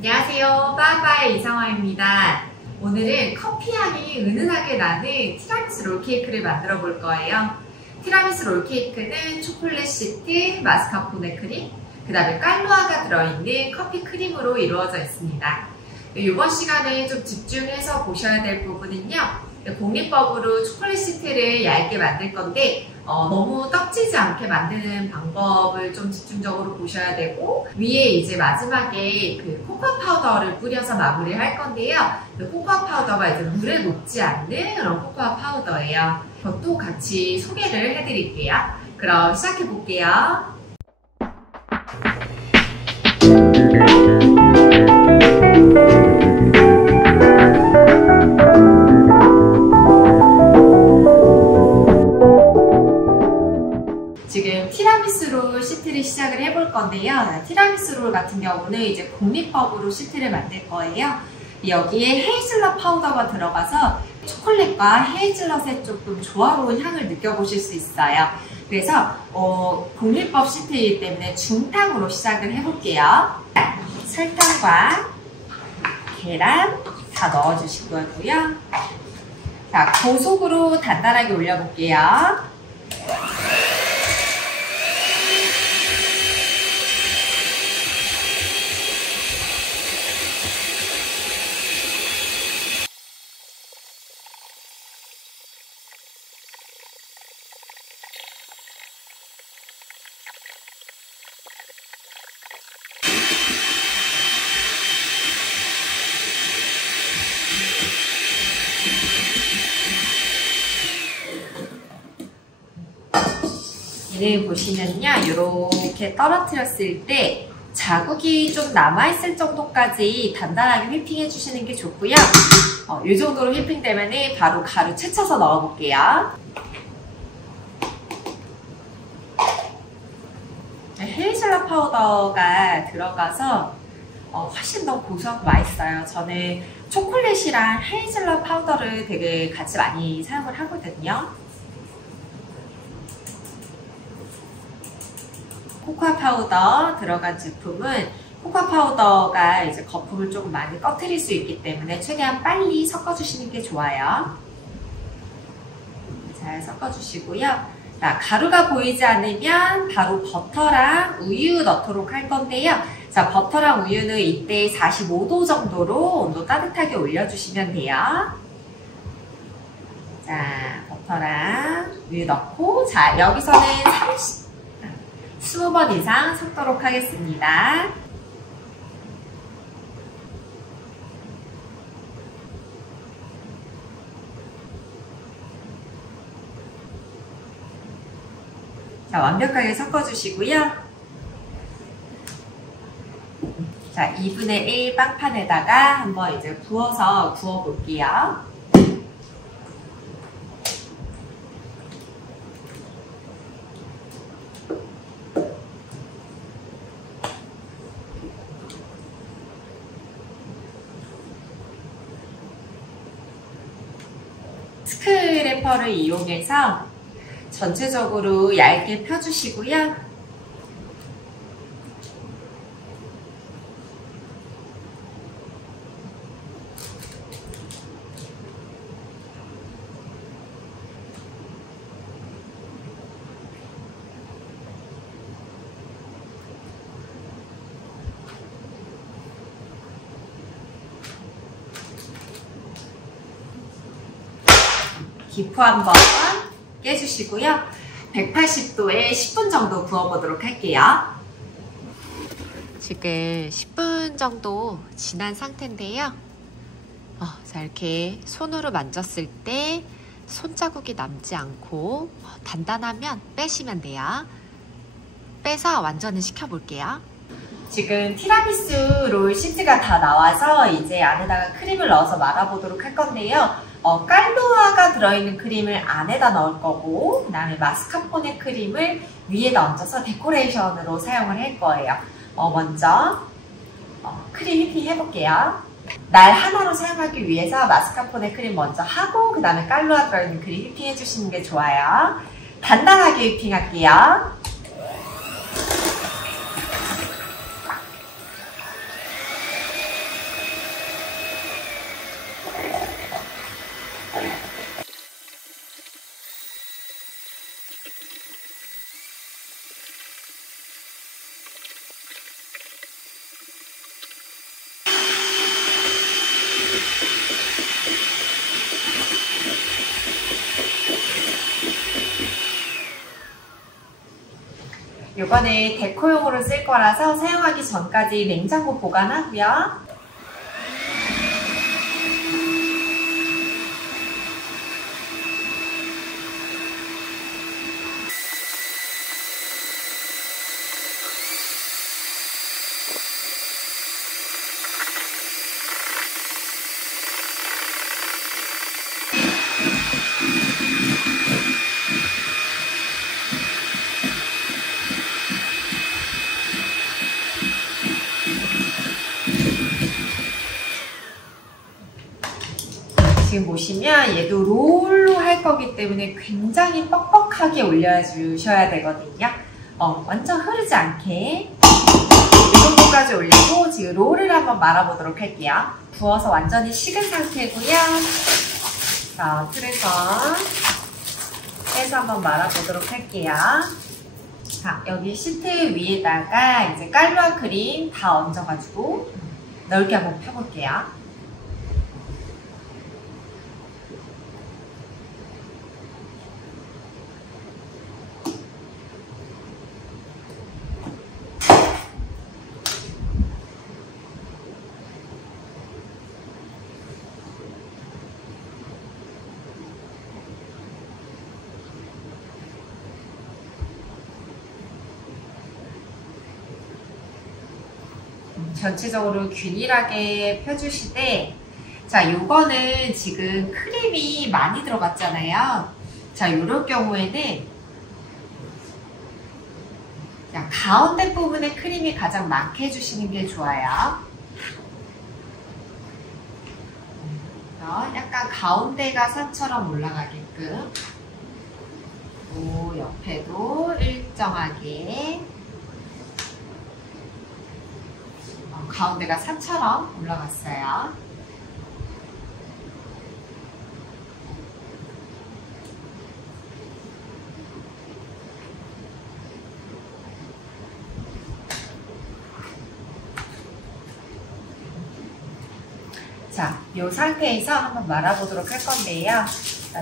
안녕하세요. 빠빠의 이상화입니다. 오늘은 커피 향이 은은하게 나는 티라미수 롤케이크를 만들어 볼 거예요. 티라미수 롤케이크는 초콜릿 시트, 마스카포네 크림, 그 다음에 깔루아가 들어있는 커피 크림으로 이루어져 있습니다. 이번 시간에 좀 집중해서 보셔야 될 부분은요. 공리법으로 초콜릿 시트를 얇게 만들 건데 너무 떡지지 않게 만드는 방법을 좀 집중적으로 보셔야 되고, 위에 이제 마지막에 그 코코아 파우더를 뿌려서 마무리를 할 건데요. 그 코코아 파우더가 이제 물에 녹지 않는 그런 코코아 파우더예요. 그것도 같이 소개를 해드릴게요. 그럼 시작해 볼게요. 지금 티라미수 롤 시트를 시작을 해볼 건데요. 티라미수 롤 같은 경우는 이제 공리법으로 시트를 만들 거예요. 여기에 헤이즐넛 파우더가 들어가서 초콜릿과 헤이즐넛의 조금 조화로운 향을 느껴보실 수 있어요. 그래서 공리법 시트이기 때문에 중탕으로 시작을 해볼게요. 설탕과 계란 다 넣어주시고요. 자, 고속으로 단단하게 올려볼게요. 얘를 보시면요, 이렇게 떨어뜨렸을 때 자국이 좀 남아있을 정도까지 단단하게 휘핑해 주시는 게 좋고요. 이 정도로 휘핑 되면 바로 가루 채쳐서 넣어볼게요. 헤이즐넛 파우더가 들어가서 훨씬 더 고소하고 맛있어요. 저는 초콜릿이랑 헤이즐넛 파우더를 되게 같이 많이 사용을 하거든요. 코코아 파우더 들어간 제품은 코코아 파우더가 이제 거품을 조금 많이 꺼트릴 수 있기 때문에 최대한 빨리 섞어주시는 게 좋아요. 잘 섞어주시고요. 자, 가루가 보이지 않으면 바로 버터랑 우유 넣도록 할 건데요. 자, 버터랑 우유는 이때 45도 정도로 온도 따뜻하게 올려주시면 돼요. 자, 버터랑 우유 넣고, 자, 여기서는 20번 이상 섞도록 하겠습니다. 자, 완벽하게 섞어주시고요. 자, 2분의 1 빵판에다가 한번 이제 부어서 구워볼게요. 스크래퍼를 이용해서 전체적으로 얇게 펴주시고요. 기포 한번 깨주시고요. 180도에 10분 정도 구워보도록 할게요. 지금 10분 정도 지난 상태인데요. 자, 이렇게 손으로 만졌을 때 손자국이 남지 않고 단단하면 빼시면 돼요. 빼서 완전히 식혀볼게요. 지금 티라미수 롤 시트가 다 나와서 이제 안에다가 크림을 넣어서 말아보도록 할 건데요. 깔루아가 들어있는 크림을 안에다 넣을 거고, 그 다음에 마스카포네 크림을 위에다 얹어서 데코레이션으로 사용을 할 거예요. 먼저 크림 휘핑 해볼게요. 날 하나로 사용하기 위해서 마스카포네 크림 먼저 하고, 그 다음에 깔루아 들어있는 크림 휘핑 해주시는 게 좋아요. 단단하게 휘핑 할게요. 요거는 데코용으로 쓸 거라서 사용하기 전까지 냉장고 보관하고요. 지금 보시면 얘도 롤로 할 거기 때문에 굉장히 뻑뻑하게 올려주셔야 되거든요. 완전 흐르지 않게 이 정도까지 올리고 지금 롤을 한번 말아보도록 할게요. 부어서 완전히 식은 상태고요. 자, 틀에서 해서 한번 말아보도록 할게요. 자, 여기 시트 위에다가 이제 깔루아 크림 다 얹어가지고 넓게 한번 펴볼게요. 전체적으로 균일하게 펴주시되, 자, 요거는 지금 크림이 많이 들어갔잖아요. 자, 요럴 경우에는 자, 가운데 부분에 크림이 가장 많게 해주시는 게 좋아요. 약간 가운데가 산처럼 올라가게끔, 또 옆에도 일정하게 가운데가 산처럼 올라갔어요. 자, 이 상태에서 한번 말아보도록 할 건데요.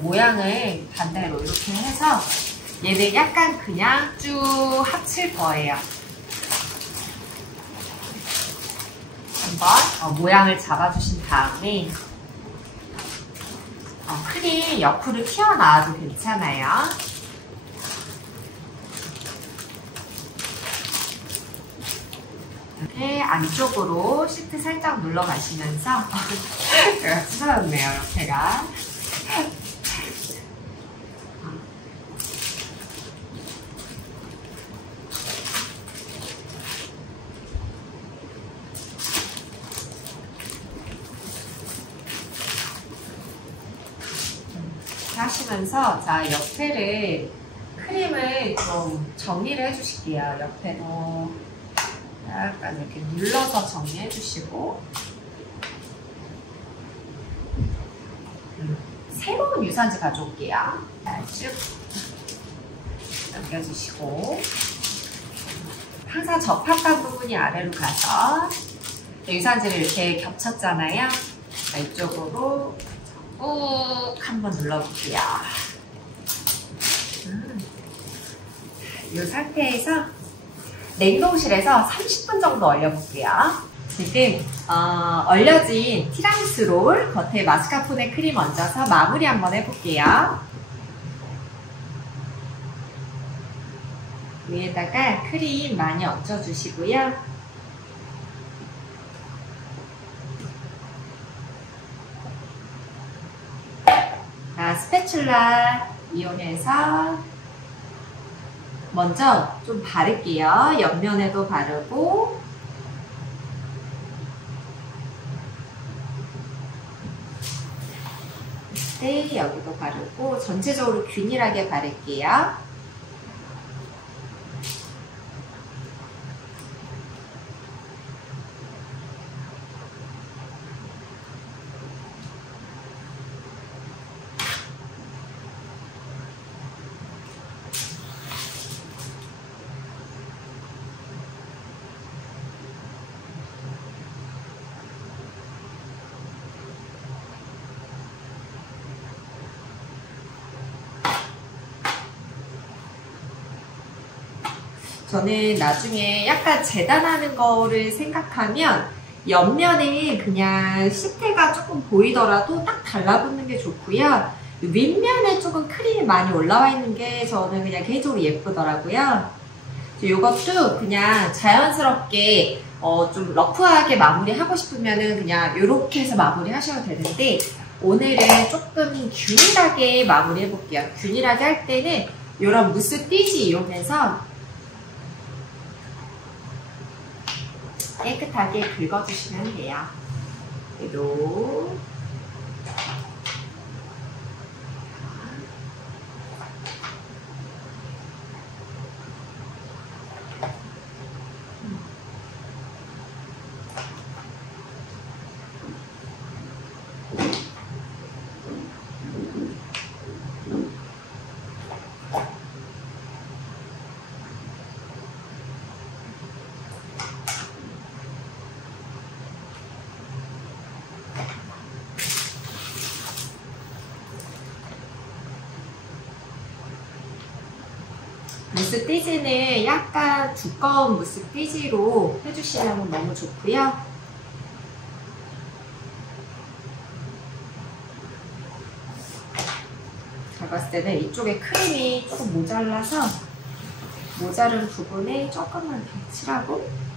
모양을 반대로 이렇게 해서 얘는 약간 그냥 쭉 합칠 거예요. 한번 모양을 잡아주신 다음에 크림 옆으로 튀어나와도 괜찮아요. 이렇게 안쪽으로 시트 살짝 눌러가시면서 제가 찢어졌네요, 옆에가. 하시면서 자, 옆에를 크림을 좀 정리를 해주실게요. 옆에도 약간 이렇게 눌러서 정리해 주시고, 새로운 유산지 가져올게요. 쭉 넘겨주시고, 항상 접합감 부분이 아래로 가서 유산지를 이렇게 겹쳤잖아요. 자, 이쪽으로 꾹 한번 눌러볼게요. 이 상태에서 냉동실에서 30분 정도 얼려볼게요. 지금 얼려진 티라미수 롤 겉에 마스카포네 크림 얹어서 마무리 한번 해볼게요. 위에다가 크림 많이 얹어주시고요. 자, 스패츌라 이용해서 먼저 좀 바를게요. 옆면에도 바르고, 네, 여기도 바르고 전체적으로 균일하게 바를게요. 저는 나중에 약간 재단하는 거를 생각하면 옆면에 그냥 시트가 조금 보이더라도 딱 달라붙는 게 좋고요. 윗면에 조금 크림이 많이 올라와 있는 게 저는 그냥 개인적으로 예쁘더라고요. 이것도 그냥 자연스럽게 좀 러프하게 마무리하고 싶으면은 그냥 이렇게 해서 마무리 하셔도 되는데, 오늘은 조금 균일하게 마무리 해볼게요. 균일하게 할 때는 이런 무스 띠지 이용해서 깨끗하게 긁어주시면 돼요. 그래도 무스 띠지는 약간 두꺼운 무스 띠지로 해주시면 너무 좋고요. 제가 봤을 때는 이쪽에 크림이 조금 모자라서 모자른 부분에 조금만 더 칠하고,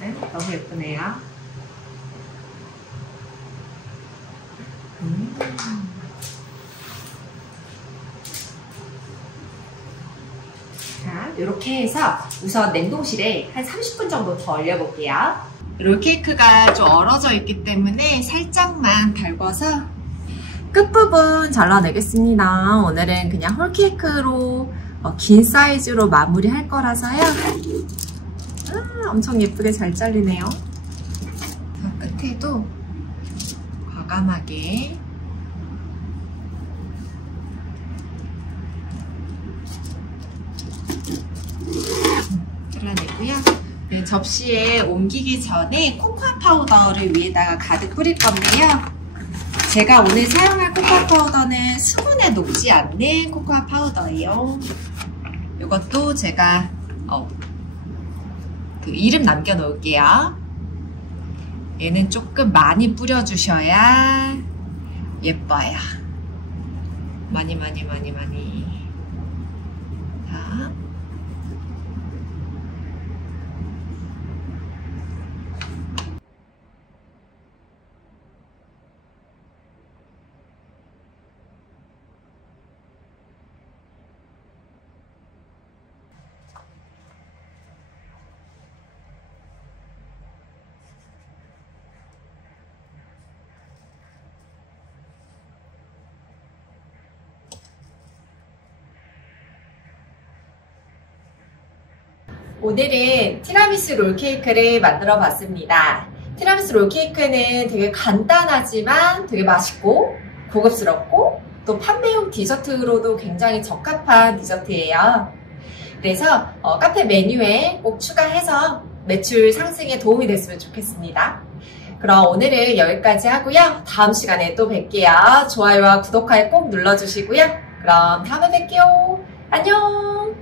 네, 너무 예쁘네요. 자, 이렇게 해서 우선 냉동실에 한 30분 정도 더 얼려볼게요. 롤 케이크가 좀 얼어져 있기 때문에 살짝만 달궈서 끝부분 잘라내겠습니다. 오늘은 그냥 홀 케이크로 긴 사이즈로 마무리 할 거라서요. 엄청 예쁘게 잘 잘리네요. 자, 끝에도 과감하게 잘라내고요. 네, 접시에 옮기기 전에 코코아 파우더를 위에다가 가득 뿌릴 건데요. 제가 오늘 사용할 코코아 파우더는 수분에 녹지 않는 코코아 파우더예요. 이것도 제가 그 이름 남겨 놓을게요. 얘는 조금 많이 뿌려주셔야 예뻐요. 많이. 자. 오늘은 티라미수 롤케이크를 만들어 봤습니다. 티라미수 롤케이크는 되게 간단하지만 되게 맛있고 고급스럽고 또 판매용 디저트로도 굉장히 적합한 디저트예요. 그래서 카페 메뉴에 꼭 추가해서 매출 상승에 도움이 됐으면 좋겠습니다. 그럼 오늘은 여기까지 하고요. 다음 시간에 또 뵐게요. 좋아요와 구독할 꼭 눌러주시고요. 그럼 다음에 뵐게요. 안녕.